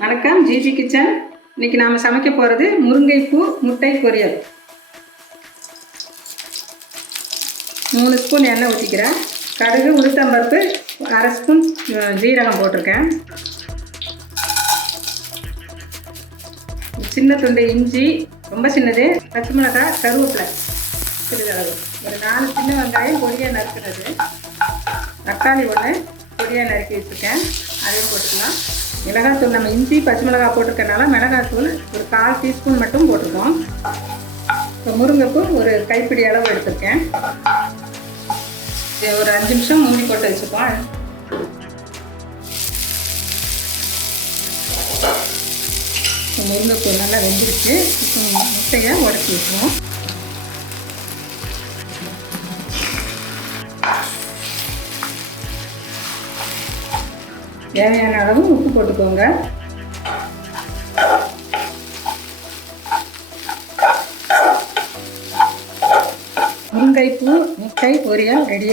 வணக்கம், GG kitchen. இன்னைக்கு நாம் சமைக்க போகிறது முருங்கைப்பூ முட்டை பொரியல். 3 ஸ்பூன் எண்ணெய் ஊற்றிக்கிறேன். கடுகு, உளுத்தம்பருப்பு, 1/2 ஸ்பூன் ஜீரகம் போட்டிருக்கேன். சின்ன துண்டு இஞ்சி, ரொம்ப சின்னது, பச்சை மிளகாய், கருவேப்பிலை சிறிதளவு, ஒரு 4 சின்ன வெங்காயம் பொடியாக நறுக்கிறது, தக்காளி 1 பொடியாக நறுக்கி வச்சுருக்கேன், அதையும் போட்டுக்கலாம். மிளகாத்தூள் நம்ம இஞ்சி பச்சை மிளகாய் போட்டிருக்கனால மிளகாத்தூள் ஒரு 1/4 டீஸ்பூன் மட்டும் போட்டிருக்கோம். இப்போ முருங்கைப்பூ ஒரு கைப்பிடி அளவு எடுத்துருக்கேன். ஒரு 5 நிமிஷம் மூடி போட்டு வச்சுப்போம். முருங்கைப்பூ நல்லா வெந்துருச்சு. இப்போ முட்டையை உடச்சி வச்சுருவோம். தேவையான அளவு உப்பு போட்டுக்கோங்க. முருங்கைப்பூ முட்டை பொரியல் ரெடி.